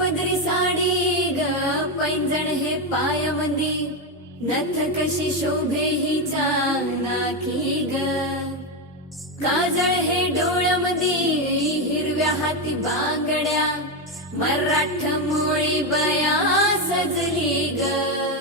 पदरी साडी ग, पैंजण हे पायामंदी, नथ कशी शोभे हिच्या नाकी ग. काजळ हे डोळ्यामंदी, हिरव्या हाती बांगड्या, मराठ मोळी बया सजली ग.